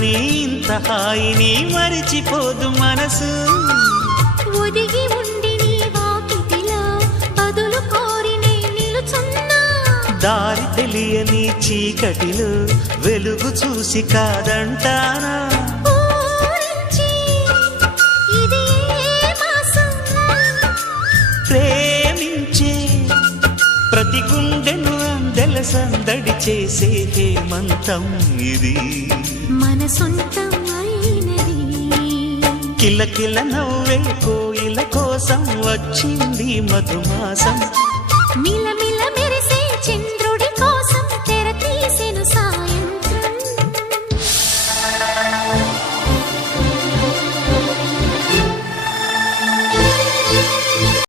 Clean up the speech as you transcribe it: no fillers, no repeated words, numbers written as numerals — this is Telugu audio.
ఉండని ఇంత హాయిని మరిచిపోదు మనసు. ఒదిగి ఉండి నీ వాకిటిలో బదులు కోరి నే నిలుచున్నా. దారి తెలియని చీకటిలో వెలుగు చూసి కాదంటానా. ప్రేమించే ప్రతి గుండెను అందెల సందడి చేసే హేమంతం ఇది. మన సొంతం అయినది. కిలకిల నవ్వే కోయిల కోసం వచ్చింది మధుమాసం. మిలమిల మెరిసే